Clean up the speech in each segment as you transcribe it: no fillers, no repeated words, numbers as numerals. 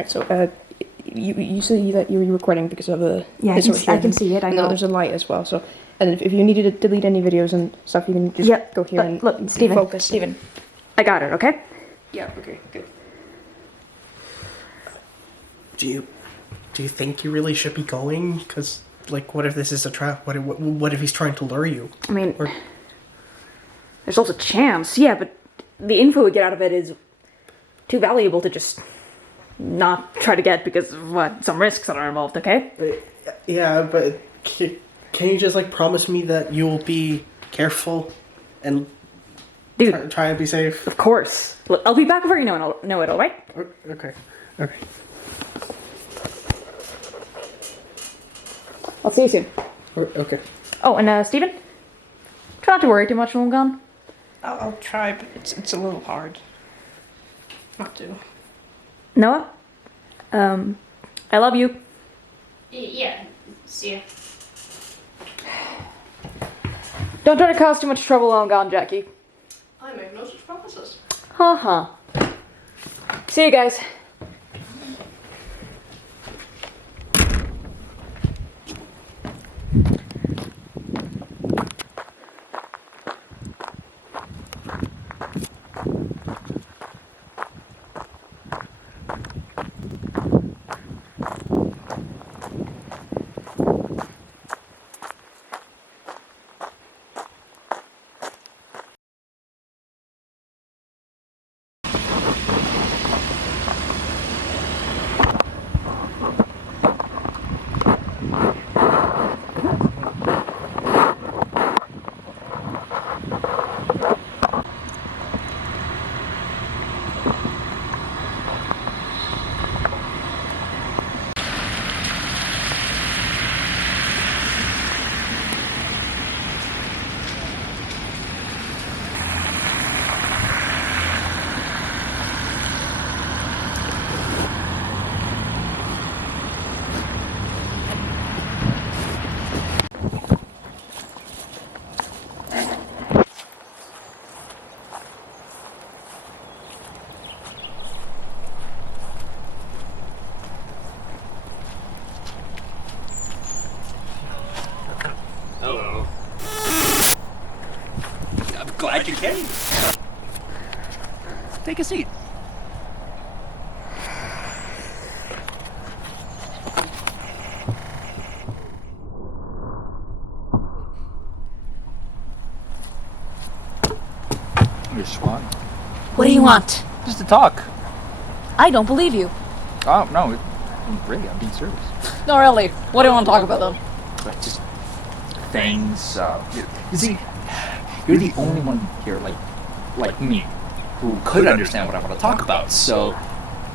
Right, so you see that you're recording because of the Yeah, I can see it. I know. There's a light as well. So, and if you needed to delete any videos and stuff, you can just go here and look, Steven. focus. Steven, I got it. Okay. Yeah. Okay. Good. Do you think you really should be going? Because, like, what if this is a trap? What if he's trying to lure you? I mean, there's also a chance. Yeah, but the info we get out of it is too valuable to just not try to get because of some risks that are involved. Okay. Yeah, but can you just, like, promise me that you will be careful and try and be safe? Of course. Look, I'll be back before you know it. All right. Okay. I'll see you soon. Okay. Oh, and Steven, try not to worry too much when I'm gone. I'll try, but it's a little hard not to. Noah, I love you. Yeah, see ya. Don't try to cause too much trouble while I'm gone, Jackie. I make no such promises. See you guys. Hello. I'm glad you came. Take a seat. You're Swan. What do you want? Just to talk. I don't believe you. Oh, no. Really, I'm being serious. No, really. What do you want to talk about, though? But just things, you see, you're the only one here, like me, who could understand what I want to talk about, so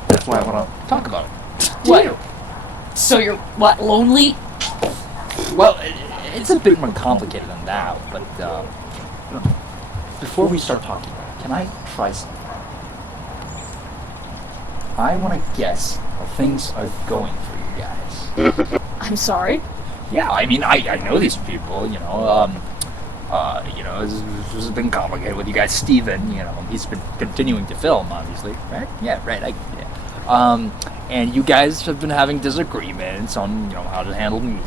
that's why I want to talk about it. What? So you're, what, lonely? Well, it's a bit more complicated than that, but, before we start talking, can I try something? I want to guess how things are going for you guys. I'm sorry. Yeah, I mean, I know these people, this has been complicated with you guys. Steven, he's been continuing to film, obviously, right? Yeah, right, and you guys have been having disagreements on, how to handle me.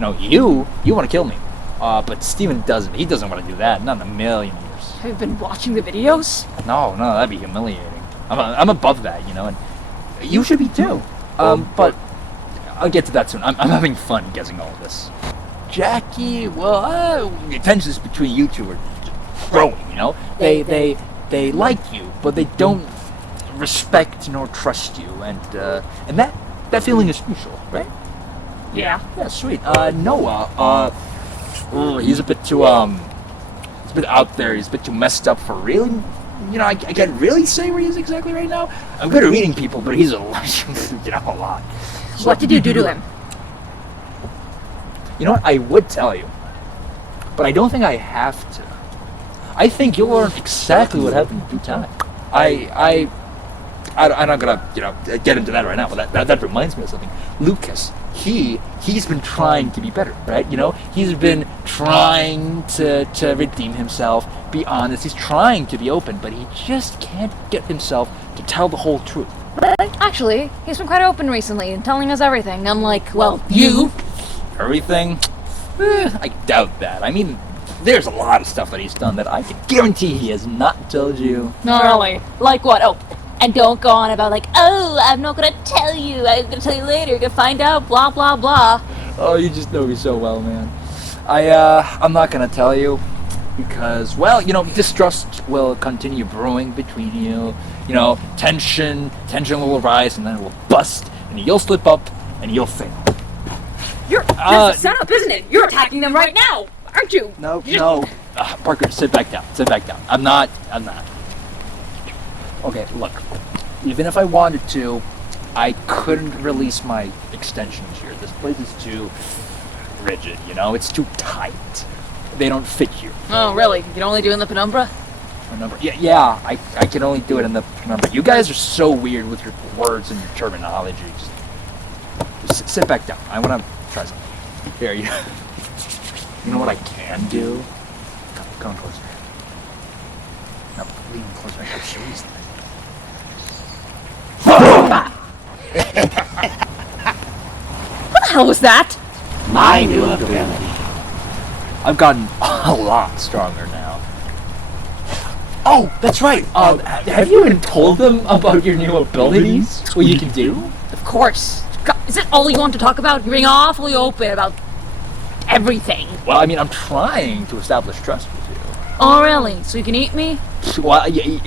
You want to kill me, but Steven doesn't. He doesn't want to do that, not in a million years. Have you been watching the videos? No, that'd be humiliating. I'm above that, and you should be too. But I'll get to that soon. I'm having fun guessing all of this. Jackie, well, the tensions between you two are growing, They like you, but they don't respect nor trust you, and that feeling is mutual, right? Yeah. Yeah, sweet. Noah, he's a bit too, he's a bit out there, he's a bit too messed up for really, I can't really say where he is exactly right now. I'm good at reading people, but he's a lot. What did you do to him? You know what? I would tell you, but I don't think I have to. I think you'll learn exactly what happened in due time. I'm not gonna, get into that right now, but that reminds me of something. Lucas, he's been trying to be better, right? He's been trying to redeem himself, be honest. He's trying to be open, but he just can't get himself to tell the whole truth. Actually, he's been quite open recently and telling us everything, unlike, well, you. Everything? I doubt that. I mean, there's a lot of stuff that he's done that I can guarantee he has not told you. No, really. Like what? Oh, and don't go on about like, oh, I'm not gonna tell you. I'm gonna tell you later. You're gonna find out. Blah blah blah. Oh, you just know me so well, man. I'm not gonna tell you because, well, distrust will continue brewing between you. Tension will rise and then it will bust and you'll slip up and you'll fail. You're that's a setup, isn't it? You're attacking them right now, aren't you? No. Parker, sit back down. I'm not. Okay, look. Even if I wanted to, I couldn't release my extensions here. This place is too rigid, It's too tight. They don't fit here. Oh, really? You can only do it in the penumbra? Penumbra? Yeah, I can only do it in the penumbra. You guys are so weird with your words and your terminology. Just sit back down. I want to try something. Here, you know what I can do? Come closer. No, lean closer. I can show you something. What the hell was that? My new ability. I've gotten a lot stronger now. Oh, that's right. Have you even told them about your new abilities? What you can do? Of course. God, is it all you want to talk about? You're being awfully open about everything. Well, I mean, I'm trying to establish trust with you. Oh, really? So you can eat me? Well, you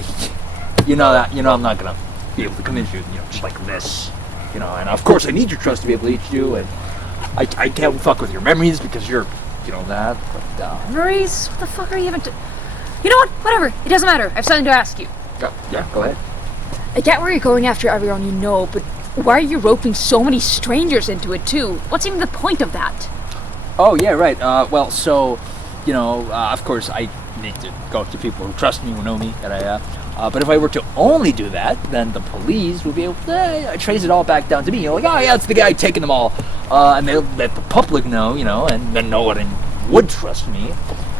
know that. I'm not gonna be able to come into you, just like this. And of course I need your trust to be able to eat you, and I can't fuck with your memories because you're, that. But Memories? What the fuck are you even You know what? Whatever. It doesn't matter. I have something to ask you. yeah, go ahead. I get where you're going after everyone you know, but why are you roping so many strangers into it too? What's even the point of that? Oh yeah, right. Well, so, of course I need to go to people who trust me, who know me, but if I were to only do that, then the police would be able to trace it all back down to me. Like, oh yeah, it's the guy taking them all, and they'll let the public know, and then no one would trust me,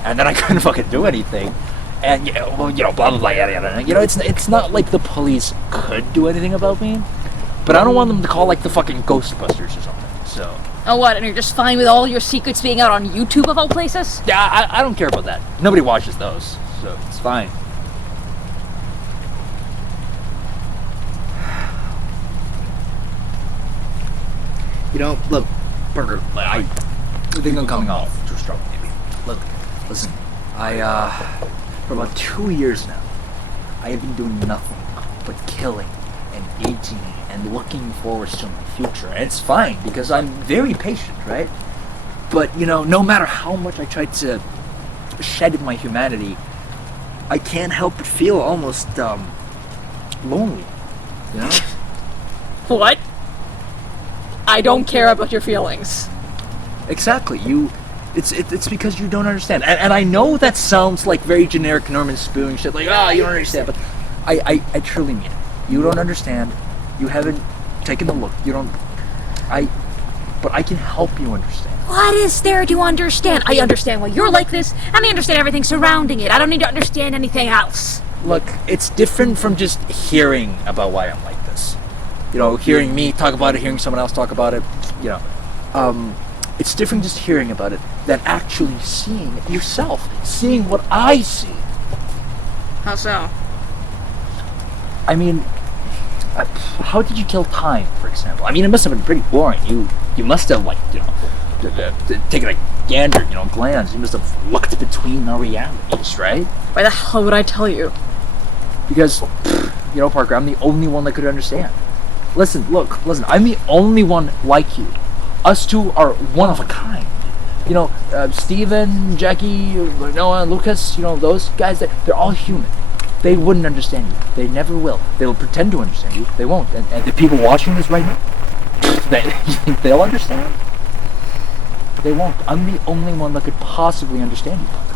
and then I couldn't fucking do anything, and blah blah blah yada yada. It's not like the police could do anything about me, but I don't want them to call like the fucking Ghostbusters or something. So. Oh, what? And you're just fine with all your secrets being out on YouTube of all places? Yeah, I don't care about that. Nobody watches those, so it's fine. Look, Parker, I think I'm coming off too strong, maybe. Look, listen, for about 2 years now, I have been doing nothing but killing and eating and looking forward to my future. And it's fine, because I'm very patient, right? But, no matter how much I try to shed my humanity, I can't help but feel almost, lonely, What? I don't care about your feelings. Exactly. It's because you don't understand. And I know that sounds like very generic Norman Spoon shit, like, you don't understand, but I truly mean it. You don't understand. You haven't taken a look. But I can help you understand. What is there to understand? I understand why you're like this, and I understand everything surrounding it. I don't need to understand anything else. Look, it's different from just hearing about why I'm like this. Hearing me talk about it, hearing someone else talk about it, it's different just hearing about it than actually seeing it yourself, seeing what I see. How so? I mean, how did you kill time, for example? I mean, it must have been pretty boring. You must have, taken a gander, glance. You must have looked between our realities, right? Why the hell would I tell you? Because, Parker, I'm the only one that could understand. Listen, I'm the only one like you. Us two are one of a kind. Steven, Jackie, Noah, Lucas, those guys, they're all human. They wouldn't understand you. They never will. They will pretend to understand you. They won't. And the people watching this right now, they'll understand? They won't. I'm the only one that could possibly understand you, Parker.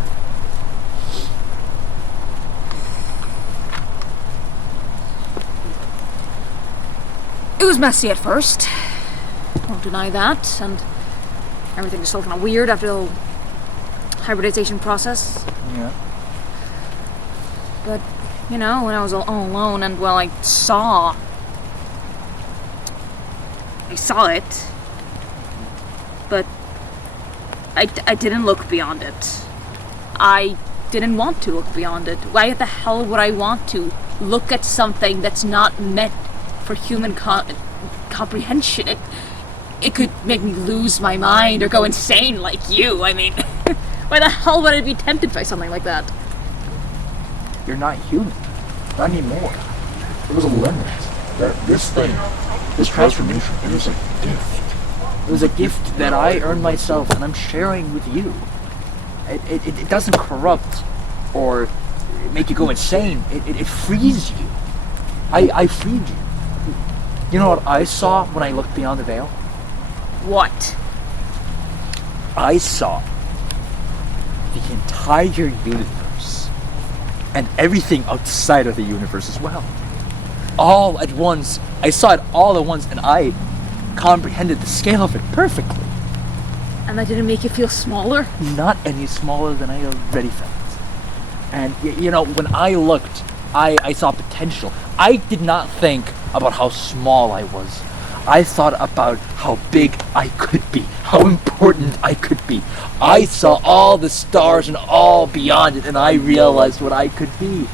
It was messy at first. Won't deny that. And everything was still kind of weird after the whole hybridization process. Yeah. But, when I was all alone and, I saw I saw it. But I didn't look beyond it. I didn't want to look beyond it. Why the hell would I want to look at something that's not meant for human comprehension? It could make me lose my mind or go insane like you. I mean, why the hell would I be tempted by something like that? You're not human. Not anymore. There was a limit. This thing, this transformation, it was a gift. It was a gift that I earned myself and I'm sharing with you. It doesn't corrupt or make you go insane. It frees you. I freed you. You know what I saw when I looked beyond the veil? What? I saw the entire universe and everything outside of the universe as well. All at once. I saw it all at once and I comprehended the scale of it perfectly. And that didn't make you feel smaller? Not any smaller than I already felt. And you know, when I looked, I saw potential. I did not think about how small I was. I thought about how big I could be, how important I could be. I saw all the stars and all beyond it, and I realized what I could be.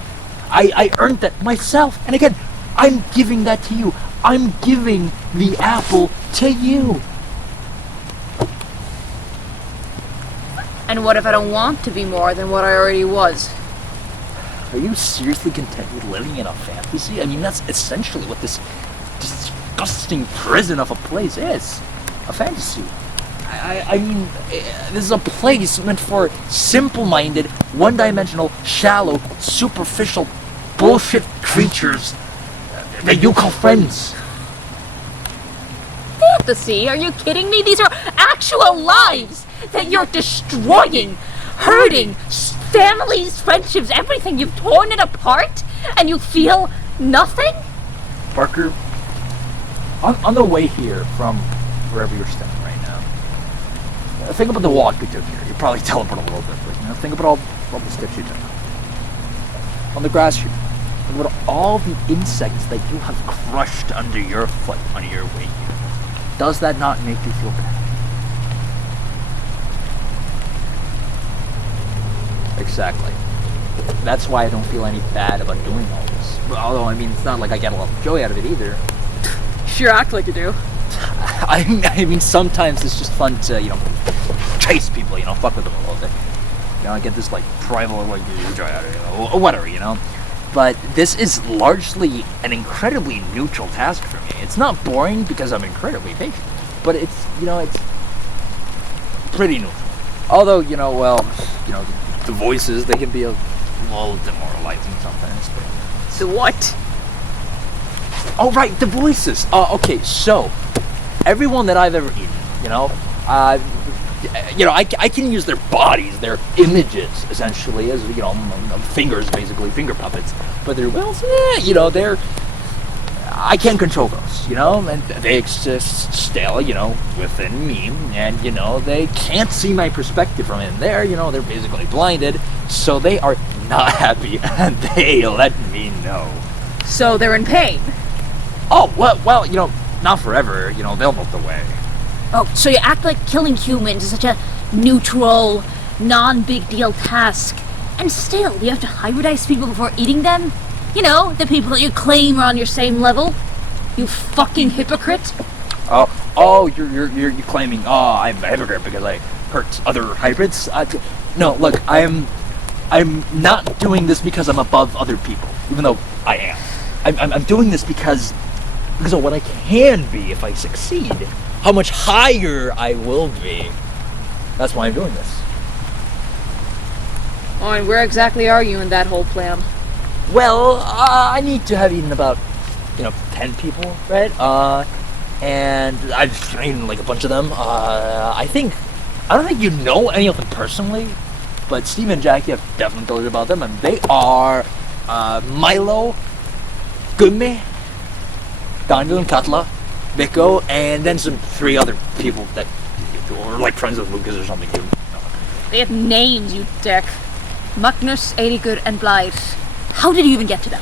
I earned that myself. And again, I'm giving that to you. I'm giving the apple to you. And what if I don't want to be more than what I already was? Are you seriously content with living in a fantasy? I mean, that's essentially what this disgusting prison of a place is. A fantasy. I mean, this is a place meant for simple-minded, one-dimensional, shallow, superficial, bullshit creatures that you call friends. Fantasy? Are you kidding me? These are actual lives that you're destroying, hurting, families, friendships, everything. You've torn it apart and you feel nothing? Parker, on the way here from wherever you're standing right now, think about the walk we took here. You probably teleport a little bit, but you know, think about all the steps you took. On the grass here, think about all the insects that you have crushed under your foot on your way here. Does that not make you feel bad? Exactly. That's why I don't feel any bad about doing all this. Although, I mean, it's not like I get a lot of joy out of it either. Sure act like you do. I mean, sometimes it's just fun to, you know, chase people, you know, fuck with them a little bit. You know, I get this, like, primal, like, joy out of it, you know, or whatever, you know. But this is largely an incredibly neutral task for me. It's not boring because I'm incredibly patient, but it's, you know, it's pretty neutral. Although, you know, well, you know, the voices, they can be a little demoralizing sometimes. But The what? oh, right, the voices. Okay, so everyone that I've ever eaten, you know, I can use their bodies, their images, essentially, as, you know, fingers, basically, finger puppets. But their wills, you know, I can't control those, you know, and they exist still, you know, within me, and, you know, they can't see my perspective from in there, you know, they're basically blinded, so they are not happy, and they let me know. So they're in pain. Oh, well, you know, not forever, you know, they'll melt away. Oh, so you act like killing humans is such a neutral, non-big deal task. And still, you have to hybridize people before eating them? You know, the people that you claim are on your same level? You fucking hypocrite. Oh, you're claiming, I'm a hypocrite because I hurt other hybrids? No, look, I'm not doing this because I'm above other people, even though I am. I'm doing this because of what I can be if I succeed. How much higher I will be. That's why I'm doing this. Oh, and where exactly are you in that whole plan? Well, I need to have eaten about, 10 people, right? And I've eaten like a bunch of them. I don't think you know any of them personally, but Steve and Jackie have definitely told you about them, and they are Milo, Gumme, Daniel and Katla, Vico, and then some 3 other people that were like friends with Lucas or something. They have names, you dick. Magnus, Eirikur, and Blythe. How did you even get to them?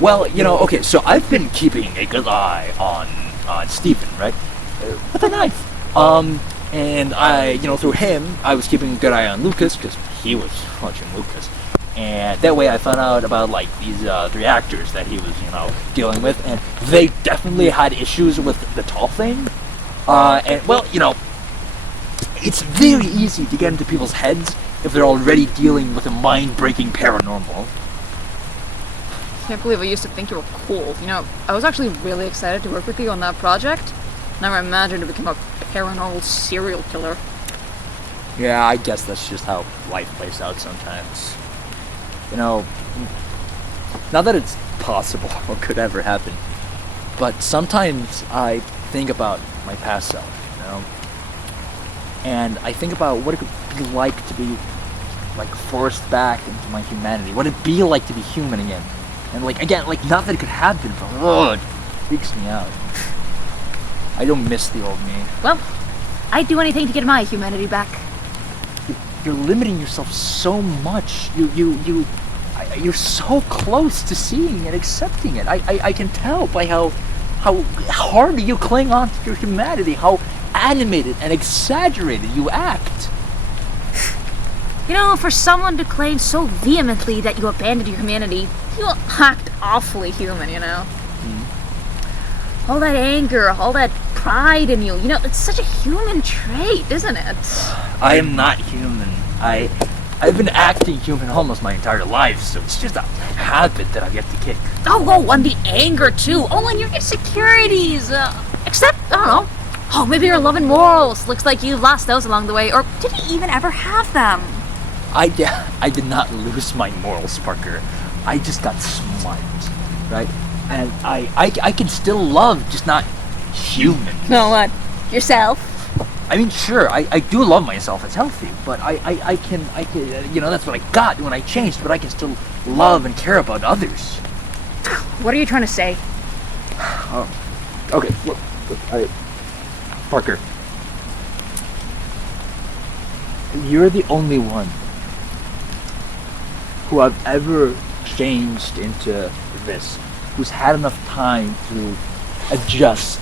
Well, okay, so I've been keeping a good eye on on Stephen, right? With a knife. And I, through him, I was keeping a good eye on Lucas, because he was watching Lucas. And that way I found out about, like, these 3 actors that he was, dealing with, and they definitely had issues with the tall thing. And, well, it's very easy to get into people's heads if they're already dealing with a mind-breaking paranormal. Can't believe I used to think you were cool. I was actually really excited to work with you on that project. Never imagined to become a paranormal serial killer. Yeah, I guess that's just how life plays out sometimes. Not that it's possible or could ever happen, but sometimes I think about my past self, and I think about what it could be like to be, like, forced back into my humanity. What it'd be like to be human again. And, like, again, like, not that it could happen, but, it freaks me out. I don't miss the old me. Well, I'd do anything to get my humanity back. You're limiting yourself so much. You're so close to seeing and accepting it. I can tell by how hard you cling on to your humanity, how animated and exaggerated you act. For someone to claim so vehemently that you abandoned your humanity, you act awfully human, All that anger, all that pride in you, it's such a human trait, isn't it? I am not human. I've been acting human almost my entire life, so it's just a habit that I've yet to kick. Oh, and the anger too. Oh, and your insecurities. Except, I don't know. Oh, maybe your love and morals. Looks like you lost those along the way, or did you even ever have them? I did not lose my morals, Parker. I just got smart, right? And I can still love, just not human. No, what? Yourself? I mean, sure, I do love myself. It's healthy, but I can, that's what I got when I changed, but I can still love and care about others. What are you trying to say? Okay, look, Parker, you're the only one who I've ever changed into this, who's had enough time to adjust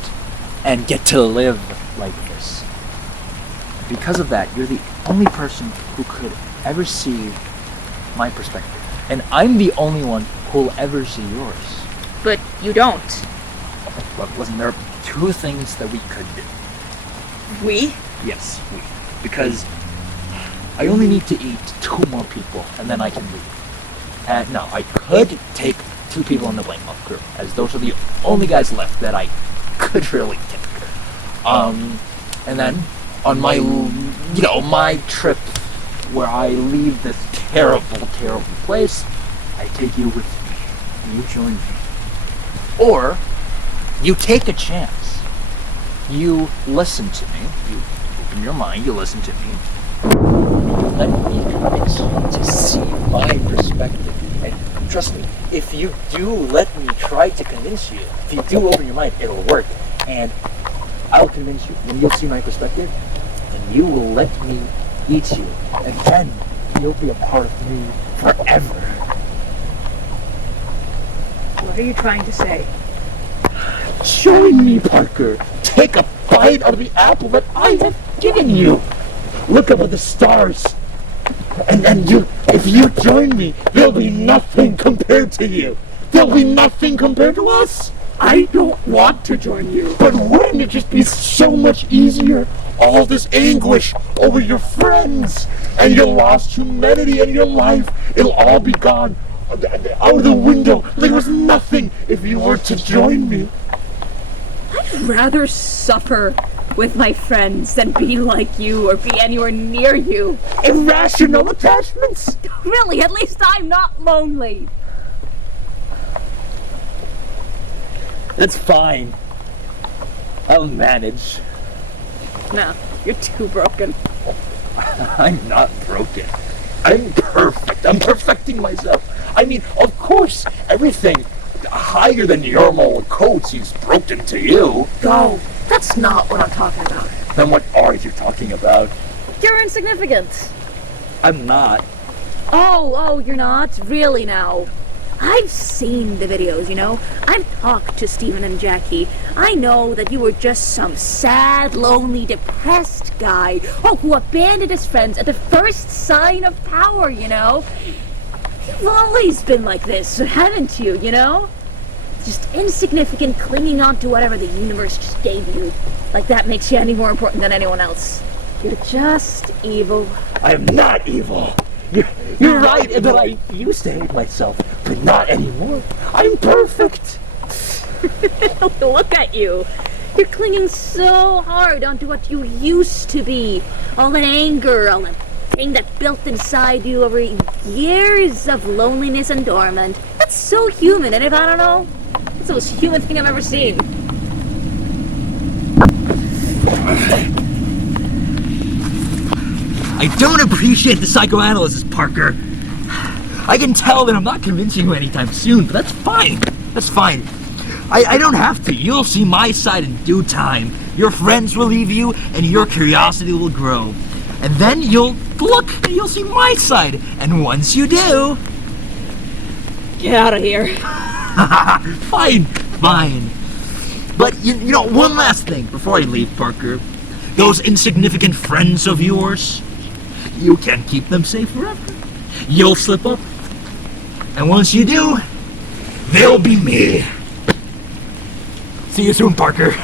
and get to live like this. Because of that, you're the only person who could ever see my perspective. And I'm the only one who'll ever see yours. But you don't. But listen, there are 2 things that we could do. We? Yes, we. Because I only need to eat 2 more people, and then I can leave. And now, I could take 2 people in the Blame Month crew, as those are the only guys left that I could really take. And then, on my, my trip where I leave this terrible, terrible place, I take you with me. You join me. Or, you take a chance. You listen to me. You open your mind, you listen to me. You let me convince you to see my perspective. And trust me, if you do let me try to convince you, if you do open your mind, it'll work. And I'll convince you. When you'll see my perspective, then you will let me eat you. And then you'll be a part of me forever. What are you trying to say? Join me, Parker. Take a bite of the apple that I have given you. Look up at the stars. And you, if you join me, there'll be nothing compared to you. There'll be nothing compared to us. I don't want to join you. But wouldn't it just be so much easier? All this anguish over your friends and your lost humanity and your life, it'll all be gone out of the window. There was nothing if you were to join me. I'd rather suffer with my friends than be like you or be anywhere near you. Irrational attachments. Really, at least I'm not lonely. That's fine. I'll manage. No, you're too broken. I'm not broken. I'm perfect. I'm perfecting myself. I mean, of course, everything higher than normal code seems broken to you. No, that's not what I'm talking about. Then what are you talking about? You're insignificant. I'm not. Oh, you're not? Really now? I've seen the videos, you know? I've talked to Stephen and Jackie. I know that you were just some sad, lonely, depressed guy who abandoned his friends at the first sign of power, you know? You've always been like this, haven't you, you know? Just insignificant, clinging on to whatever the universe just gave you. Like that makes you any more important than anyone else. You're just evil. I am not evil. You're right that I used to hate myself, but not anymore. I'm perfect. Look at you. You're clinging so hard onto what you used to be. All that anger, all that thing that built inside you over years of loneliness and dormant. That's so human, and if I don't know, it's the most human thing I've ever seen. I don't appreciate the psychoanalysis, Parker. I can tell that I'm not convincing you anytime soon, but that's fine. That's fine. I don't have to. You'll see my side in due time. Your friends will leave you, and your curiosity will grow. And then you'll look, and you'll see my side. And once you do... Get out of here. Fine, fine. But, you know, one last thing before I leave, Parker. Those insignificant friends of yours, you can't keep them safe forever. You'll slip up. And once you do, they'll be me. See you soon, Parker.